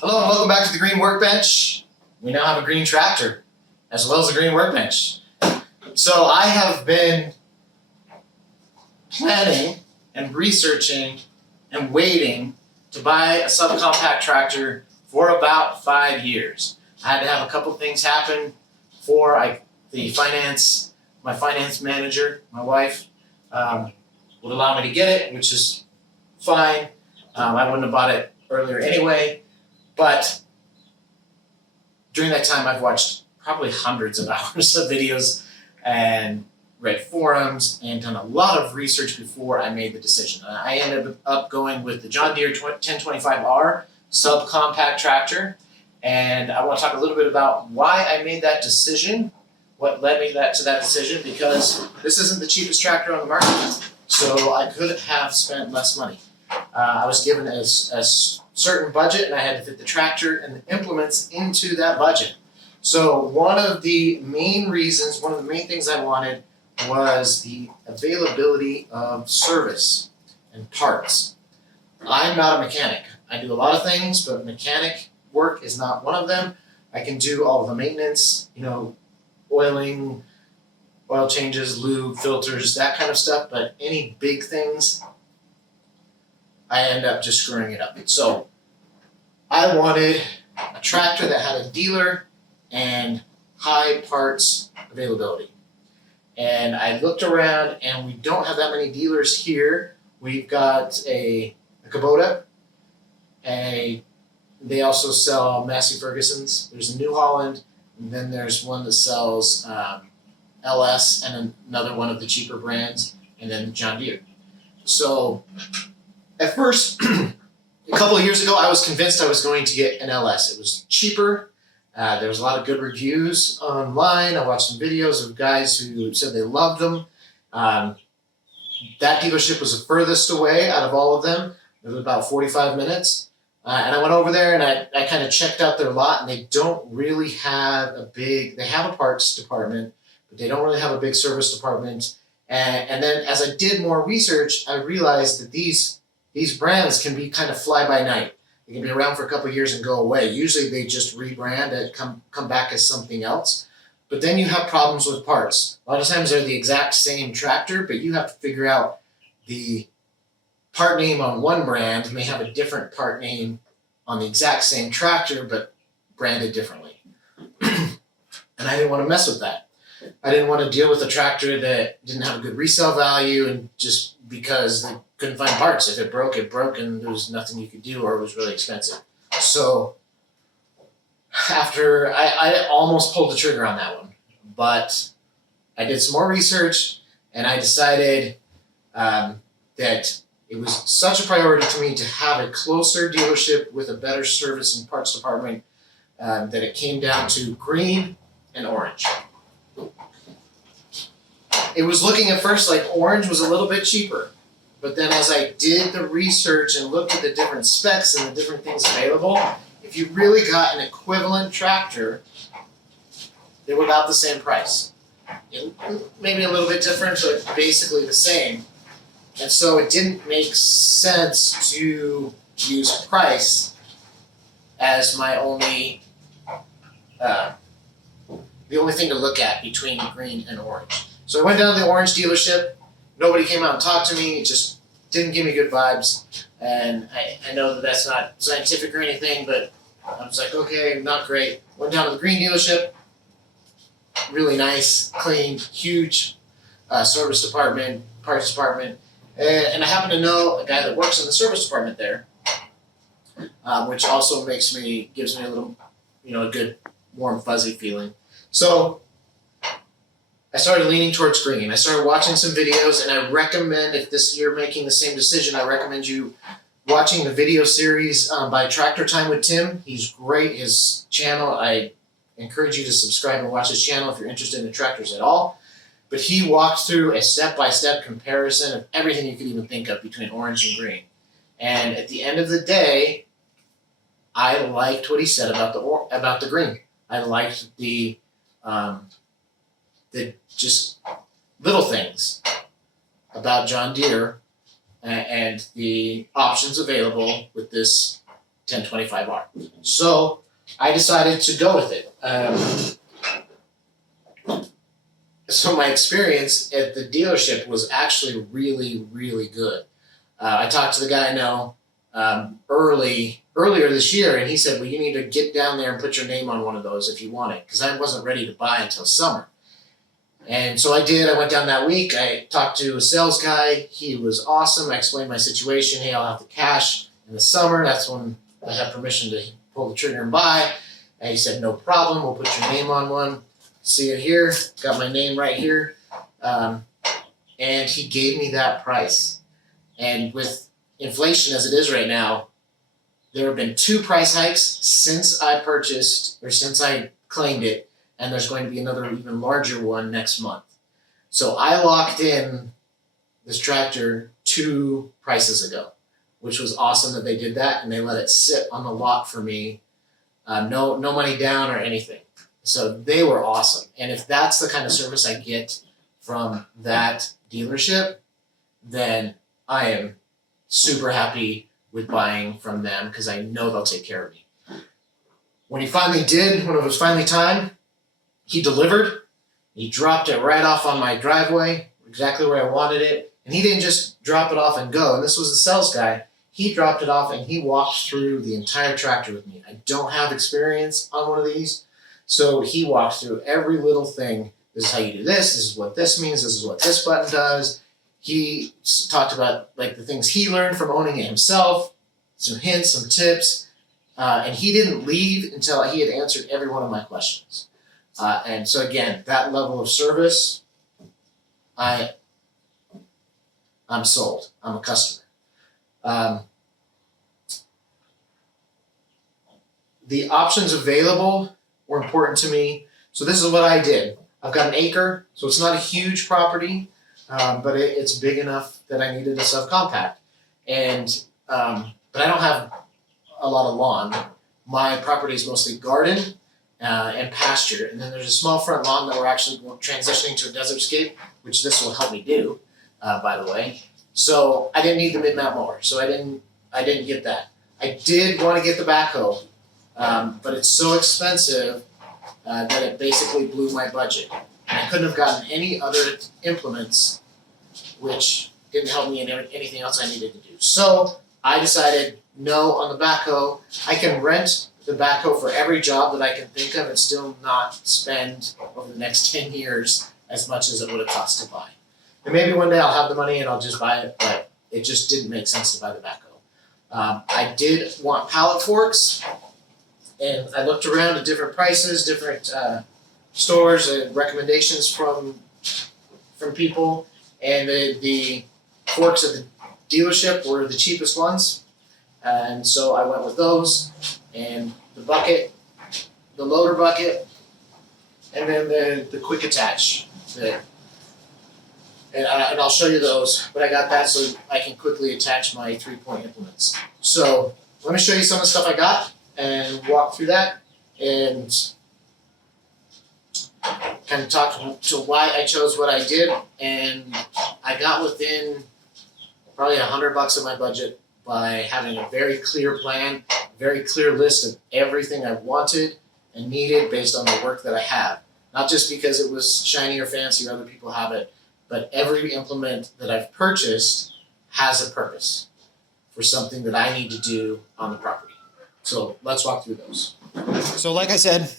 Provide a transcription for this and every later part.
Hello and welcome back to the Green Workbench. We now have a green tractor as well as a green workbench. So I have been planning and researching and waiting to buy a subcompact tractor for about 5 years. I had to have a couple things happen before my finance manager, my wife, would allow me to get it, which is fine. I wouldn't have bought it earlier anyway. But during that time, I've watched probably hundreds of hours of videos and read forums and done a lot of research before I made the decision. I ended up going with the John Deere 1025R subcompact tractor. And I want to talk a little bit about why I made that decision, what led me to that decision, because this isn't the cheapest tractor on the market. So I could have spent less money. I was given a certain budget, and I had to fit the tractor and the implements into that budget. So one of the main things I wanted was the availability of service and parts. I'm not a mechanic. I do a lot of things, but mechanic work is not one of them. I can do all of the maintenance, oiling, oil changes, lube, filters, that kind of stuff, but any big things, I end up just screwing it up. So I wanted a tractor that had a dealer and high parts availability. And I looked around, and we don't have that many dealers here. We've got a Kubota, they also sell Massey Ferguson's. There's a New Holland, and then there's one that sells LS and another one of the cheaper brands, and then John Deere. So at first, a couple of years ago, I was convinced I was going to get an LS. It was cheaper. There was a lot of good reviews online. I watched some videos of guys who said they loved them. That dealership was the furthest away out of all of them. It was about 45 minutes. And I went over there and I kind of checked out their lot, and they don't really have they have a parts department, but they don't really have a big service department. And then as I did more research, I realized that these brands can be kind of fly by night. They can be around for a couple of years and go away. Usually they just rebrand and come back as something else. But then you have problems with parts. A lot of times they're the exact same tractor, but you have to figure out the part name on one brand may have a different part name on the exact same tractor, but branded differently. And I didn't want to mess with that. I didn't want to deal with a tractor that didn't have a good resale value, and just because they couldn't find parts. If it broke, and there was nothing you could do, or it was really expensive. So after I almost pulled the trigger on that one, but I did some more research, and I decided that it was such a priority to me to have a closer dealership with a better service and parts department that it came down to green and orange. It was looking at first like orange was a little bit cheaper, but then as I did the research and looked at the different specs and the different things available, if you really got an equivalent tractor, they were about the same price. Maybe a little bit different, but basically the same. And so it didn't make sense to use price as my the only thing to look at between green and orange. So I went down to the orange dealership. Nobody came out and talked to me. It just didn't give me good vibes. And I know that that's not scientific or anything, but I was like, okay, not great. Went down to the green dealership. Really nice, clean, huge service department, parts department. And I happen to know a guy that works in the service department there, which also gives me a little, a good, warm, fuzzy feeling. So I started leaning towards green. I started watching some videos, and I recommend, if you're making the same decision, I recommend you watching the video series by Tractor Time with Tim. He's great. His channel, I encourage you to subscribe and watch his channel if you're interested in tractors at all. But he walked through a step-by-step comparison of everything you could even think of between orange and green. And at the end of the day, I liked what he said about the green. I liked the just little things about John Deere and the options available with this 1025R. So I decided to go with it. So my experience at the dealership was actually really, really good. I talked to the guy I know earlier this year, and he said, well, you need to get down there and put your name on one of those if you want it, because I wasn't ready to buy until summer. And so I did. I went down that week. I talked to a sales guy. He was awesome. I explained my situation. Hey, I'll have the cash in the summer. That's when I have permission to pull the trigger and buy. And he said, no problem. We'll put your name on one. See it here. Got my name right here. And he gave me that price. And with inflation as it is right now, there have been 2 price hikes since I purchased, or since I claimed it, and there's going to be another even larger one next month. So I locked in this tractor 2 prices ago, which was awesome that they did that, and they let it sit on the lot for me, no money down or anything. So they were awesome. And if that's the kind of service I get from that dealership, then I am super happy with buying from them, because I know they'll take care of me. When it was finally time, he delivered. He dropped it right off on my driveway, exactly where I wanted it. And he didn't just drop it off and go. And this was the sales guy. He dropped it off and he walked through the entire tractor with me. I don't have experience on one of these. So he walked through every little thing. This is how you do this. This is what this means. This is what this button does. He talked about like the things he learned from owning it himself, some hints, some tips. And he didn't leave until he had answered every one of my questions. And so again, that level of service, I'm sold. I'm a customer. The options available were important to me. So this is what I did. I've got an acre, so it's not a huge property, but it's big enough that I needed a subcompact. And but I don't have a lot of lawn. My property is mostly garden and pasture, and then there's a small front lawn that we're actually transitioning to a desert scape, which this will help me do, by the way. So I didn't need the mid-mount mower, so I didn't get that. I did want to get the backhoe, but it's so expensive that it basically blew my budget. And I couldn't have gotten any other implements, which didn't help me in anything else I needed to do. So I decided no on the backhoe. I can rent the backhoe for every job that I can think of and still not spend over the next 10 years as much as it would have cost to buy. And maybe one day I'll have the money and I'll just buy it, but it just didn't make sense to buy the backhoe. I did want pallet forks, and I looked around at different prices, different stores and recommendations from people, and the forks at the dealership were the cheapest ones, and so I went with those. And the bucket, the loader bucket, and then the quick attach. And I'll show you those, but I got that so I can quickly attach my 3-point implements. So let me show you some of the stuff I got and walk through that and kind of talk to why I chose what I did. And I got within probably $100 of my budget by having a very clear plan, very clear list of everything I wanted and needed based on the work that I have. Not just because it was shiny or fancy or other people have it, but every implement that I've purchased has a purpose for something that I need to do on the property. So let's walk through those. So like I said,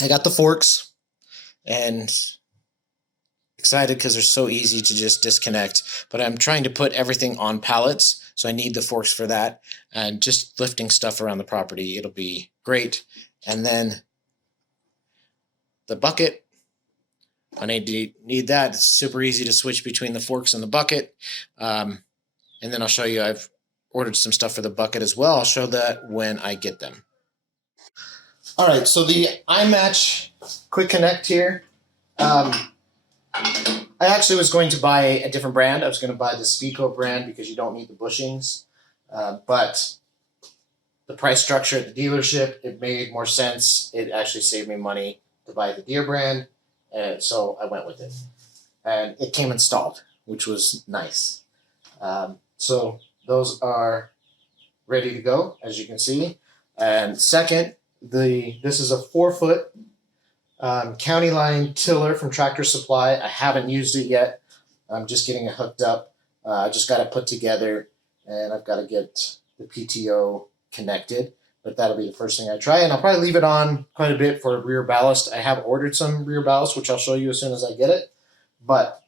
I got the forks and excited because they're so easy to just disconnect, but I'm trying to put everything on pallets, so I need the forks for that, and just lifting stuff around the property, it'll be great. And then the bucket, I need that. It's super easy to switch between the forks and the bucket. And then I'll show you, I've ordered some stuff for the bucket as well. I'll show that when I get them. All right, so the iMatch Quick Connect here. I actually was going to buy a different brand. I was going to buy the Speeco brand because you don't need the bushings. But the price structure at the dealership, it made more sense. It actually saved me money to buy the Deere brand. And so I went with it. And it came installed, which was nice. So those are ready to go, as you can see. And second, this is a 4-foot county line tiller from Tractor Supply. I haven't used it yet. I'm just getting it hooked up. I just got it put together, and I've got to get the PTO connected. But that'll be the first thing I try, and I'll probably leave it on quite a bit for rear ballast. I have ordered some rear ballast, which I'll show you as soon as I get it. But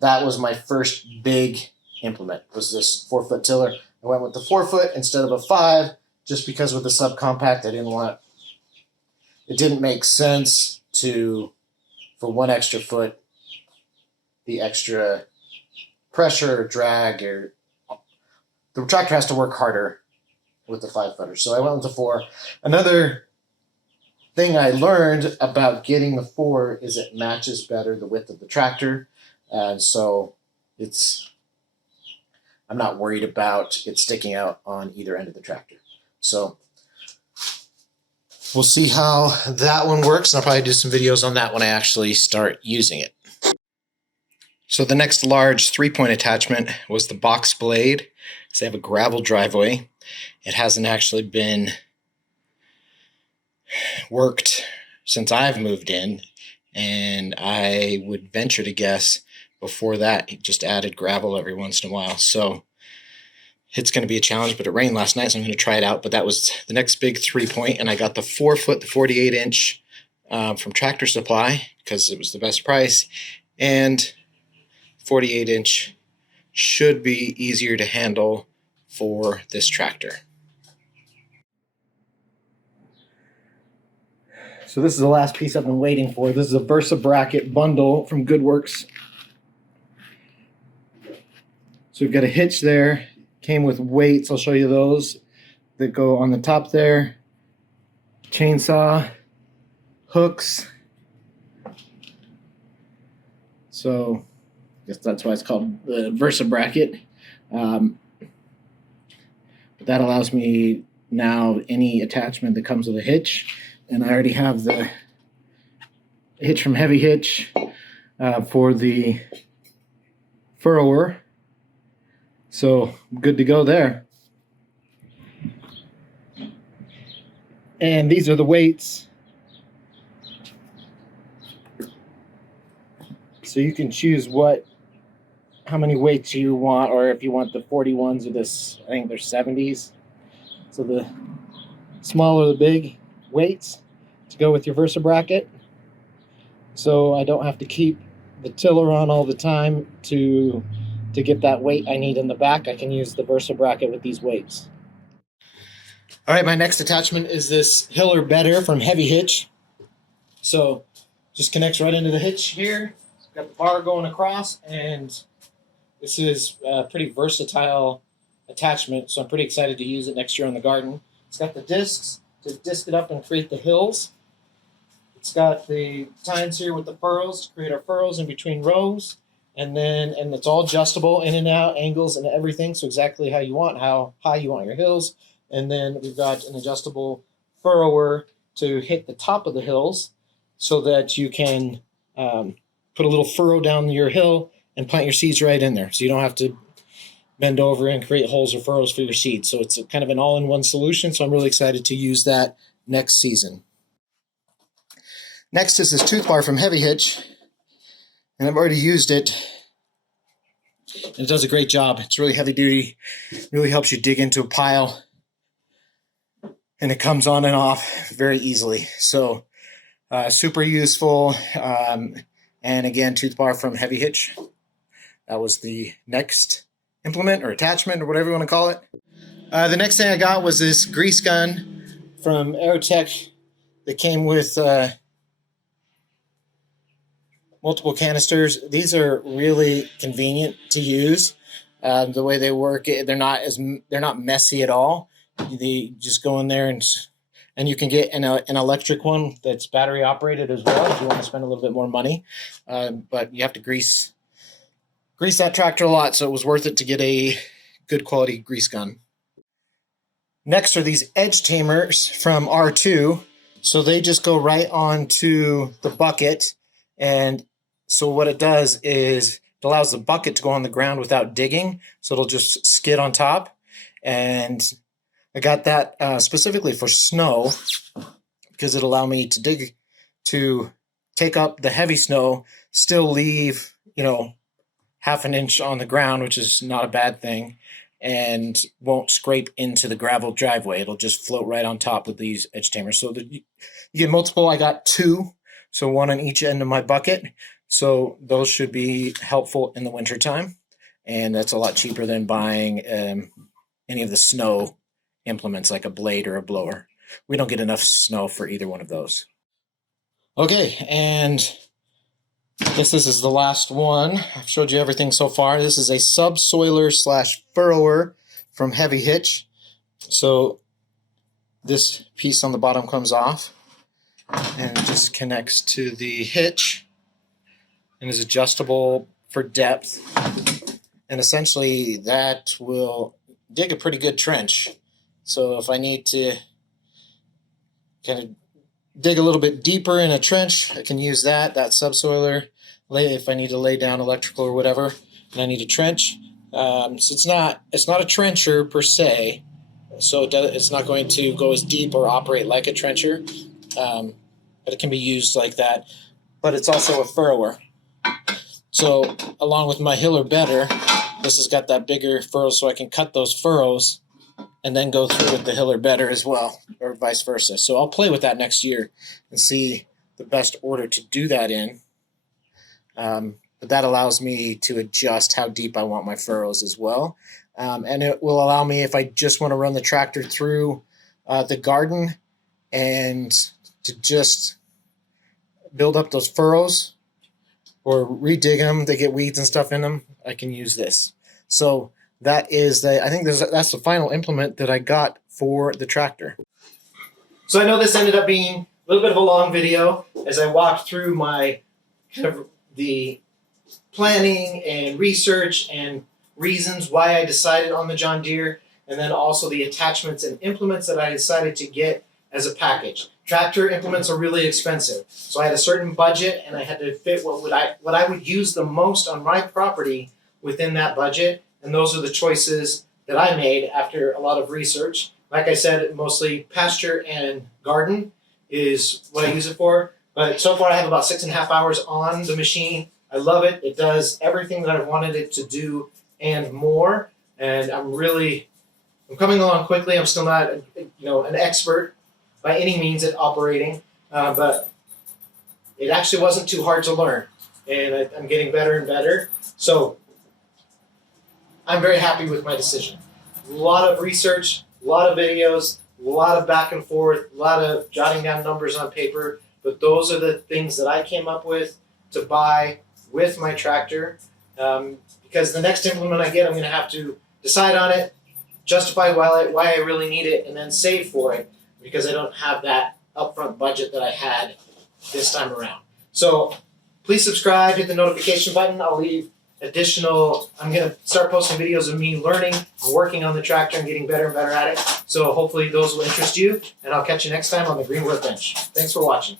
that was my first big implement, was this 4-foot tiller. I went with the 4-foot instead of a 5, just because with the subcompact, it didn't make sense for 1 extra foot, the extra pressure or drag, or the tractor has to work harder with the 5-footer. So I went with the 4. Another thing I learned about getting the 4 is it matches better the width of the tractor. And so I'm not worried about it sticking out on either end of the tractor. So we'll see how that one works, and I'll probably do some videos on that when I actually start using it. So the next large 3-point attachment was the box blade. So I have a gravel driveway. It hasn't actually been worked since I've moved in, and I would venture to guess before that it just added gravel every once in a while. So it's going to be a challenge, but it rained last night, so I'm going to try it out. But that was the next big 3-point, and I got the 4-foot, the 48-inch from Tractor Supply because it was the best price, and 48-inch should be easier to handle for this tractor. So this is the last piece I've been waiting for. This is a Versa bracket bundle from GoodWorks. So we've got a hitch there. Came with weights. I'll show you those that go on the top there. Chainsaw, hooks. So I guess that's why it's called the Versa bracket. But that allows me now any attachment that comes with a hitch. And I already have the hitch from Heavy Hitch for the furrower. So good to go there. And these are the weights. So you can choose how many weights you want, or if you want the 41s or this, I think they're 70s. So the smaller the big weights to go with your Versa bracket. So I don't have to keep the tiller on all the time to get that weight I need in the back. I can use the Versa bracket with these weights. All right, my next attachment is this Hiller Better from Heavy Hitch. So just connects right into the hitch here. Got the bar going across, and this is a pretty versatile attachment, so I'm pretty excited to use it next year on the garden. It's got the discs to disc it up and create the hills. It's got the tines here with the furrows to create our furrows in between rows. And it's all adjustable in and out, angles and everything. So exactly how high you want your hills. And then we've got an adjustable furrower to hit the top of the hills so that you can put a little furrow down your hill and plant your seeds right in there. So you don't have to bend over and create holes or furrows for your seeds. So it's kind of an all-in-one solution. So I'm really excited to use that next season. Next is this tooth bar from Heavy Hitch. And I've already used it. And it does a great job. It's really heavy duty. It really helps you dig into a pile. And it comes on and off very easily. So super useful. And again, tooth bar from Heavy Hitch. That was the next implement or attachment or whatever you want to call it. The next thing I got was this grease gun from Aerotech that came with multiple canisters. These are really convenient to use. The way they work, they're not messy at all. They just go in there and you can get an electric one that's battery operated as well if you want to spend a little bit more money. But you have to grease that tractor a lot, so it was worth it to get a good quality grease gun. Next are these edge tamers from R2. So they just go right onto the bucket, and so what it does is it allows the bucket to go on the ground without digging, so it'll just skid on top. And I got that specifically for snow because it allowed me to take up the heavy snow, still leave, half an inch on the ground, which is not a bad thing, and won't scrape into the gravel driveway. It'll just float right on top with these edge tamers. So you get multiple. I got 2, so 1 on each end of my bucket. So those should be helpful in the wintertime, and that's a lot cheaper than buying any of the snow implements like a blade or a blower. We don't get enough snow for either one of those. Okay, and I guess this is the last one. I've showed you everything so far. This is a subsoiler / furrower from Heavy Hitch. So this piece on the bottom comes off and it just connects to the hitch and is adjustable for depth. And essentially that will dig a pretty good trench. So if I need to kind of dig a little bit deeper in a trench, I can use that subsoiler. If I need to lay down electrical or whatever, and I need a trench. So it's not a trencher per se, so it's not going to go as deep or operate like a trencher, but it can be used like that. But it's also a furrower. So along with my hiller bedder, this has got that bigger furrow, so I can cut those furrows and then go through with the hiller bedder as well, or vice versa. So I'll play with that next year and see the best order to do that in. But that allows me to adjust how deep I want my furrows as well. And it will allow me, if I just want to run the tractor through the garden and to just build up those furrows or redig them, they get weeds and stuff in them, I can use this. So that is I think that's the final implement that I got for the tractor. So I know this ended up being a little bit of a long video as I walked through my kind of the planning and research and reasons why I decided on the John Deere, and then also the attachments and implements that I decided to get as a package. Tractor implements are really expensive, so I had a certain budget and I had to fit what I would use the most on my property within that budget, and those are the choices that I made after a lot of research. Like I said, mostly pasture and garden is what I use it for. But so far I have about 6.5 hours on the machine. I love it. It does everything that I've wanted it to do and more. And I'm coming along quickly. I'm still not, an expert by any means at operating, but it actually wasn't too hard to learn. And I'm getting better and better. So I'm very happy with my decision. A lot of research, a lot of videos, a lot of back and forth, a lot of jotting down numbers on paper. But those are the things that I came up with to buy with my tractor. Because the next implement I get, I'm going to have to decide on it, justify why I really need it, and then save for it because I don't have that upfront budget that I had this time around. So please subscribe, hit the notification button. I'll leave I'm going to start posting videos of me learning and working on the tractor and getting better and better at it. So hopefully those will interest you, and I'll catch you next time on the Green Workbench. Thanks for watching.